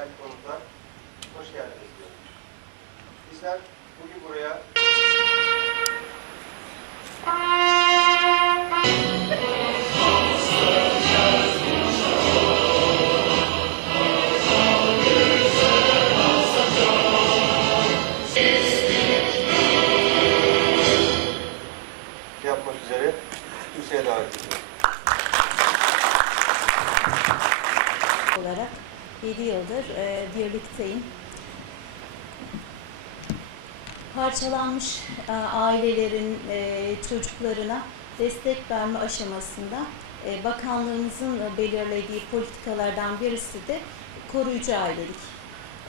değerli konuklar, hoş geldiniz diyorum. Bizler bugün buraya yapmak üzere Hüseyin'e davet ediyorum. olarak 7 yıldır e, birlikteyim. Parçalanmış e, ailelerin e, çocuklarına destek verme aşamasında e, bakanlığımızın belirlediği politikalardan birisi de koruyucu ailelik.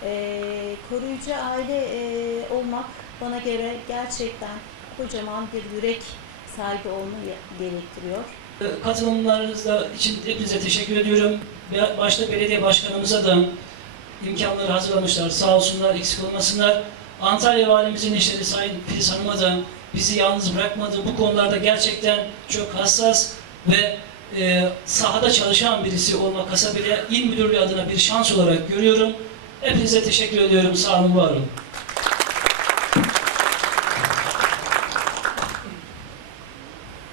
E, koruyucu aile e, olmak bana göre gerçekten kocaman bir yürek sahibi olmayı gerektiriyor. Katılımlarınız için hepinize teşekkür ediyorum. Başta belediye başkanımıza da imkanları hazırlamışlar. Sağ olsunlar, eksik olmasınlar. Antalya Valimizin eşleri Sayın Filiz Hanım'a da bizi yalnız bırakmadı. Bu konularda gerçekten çok hassas ve e, sahada çalışan birisi olmak kasabıyla il müdürlüğü adına bir şans olarak görüyorum. Hepinize teşekkür ediyorum. Sağ olun, var olun.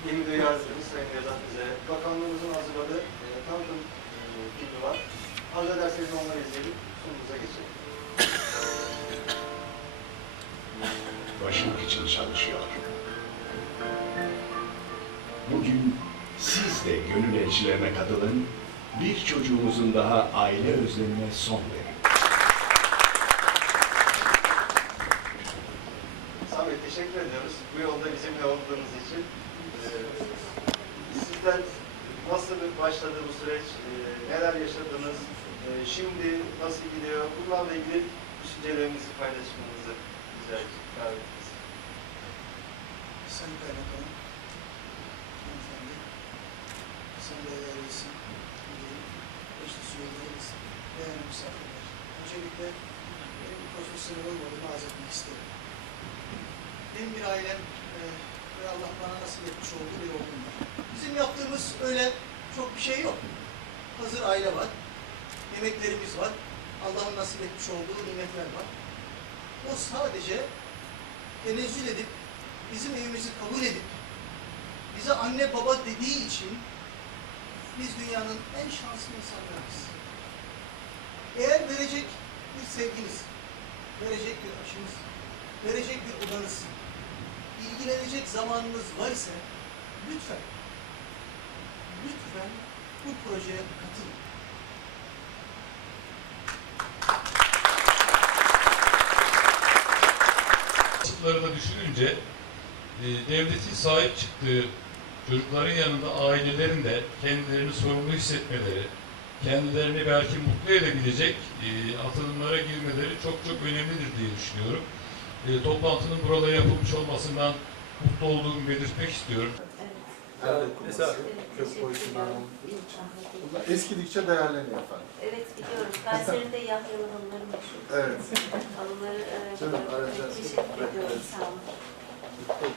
Yeni bir yazdığımız Sayın Nevzat bize bakanlığımızın hazırladığı e, tanıtım e, filmi var. Arzu ederseniz onları izleyelim, sunumuza geçelim. başlık için çalışıyor. Bugün siz de gönül elçilerine katılın, bir çocuğumuzun daha aile özlemine son verin. Sami teşekkür ediyoruz bu yolda bizimle olduğunuz için. E, sizden nasıl başladı bu süreç, e, neler yaşadınız, şimdi nasıl gidiyor, bunlarla ilgili düşüncelerinizi paylaşmanızı rica davet ederiz. Sayın Kaymakamım, hanımefendi, Sayın Beyler Reisi, müdürüm, meclis üyelerimiz, değerli misafirler. Öncelikle benim profesyonel olmadığımı arz etmek isterim. Benim bir ailem e, ve Allah bana nasip etmiş olduğu bir oğlum var. Bizim yaptığımız öyle çok bir şey yok. Hazır aile var, yemeklerimiz var, Allah'ın nasip etmiş olduğu nimetler var. O sadece tenezzül edip bizim evimizi kabul edip bize anne baba dediği için biz dünyanın en şanslı insanlarıyız. Eğer verecek bir sevginiz, verecek bir aşınız, verecek bir odanız, ilgilenecek zamanınız var ise lütfen, lütfen bu projeye katılın. Kısıtları da düşününce e, devletin sahip çıktığı çocukların yanında ailelerin de kendilerini sorumlu hissetmeleri, kendilerini belki mutlu edebilecek e, atılımlara girmeleri çok çok önemlidir diye düşünüyorum. E, toplantının burada yapılmış olmasından mutlu olduğumu belirtmek istiyorum. Evet. Mesela Teşekkür boyutundan. Bunlar eskidikçe değerleniyor efendim. Evet biliyorum. Kayseri'de Yahyalı halıları meşhur. Evet. Halıları e, Canım, arayacağız. Teşekkür ediyorum. Sağ olun.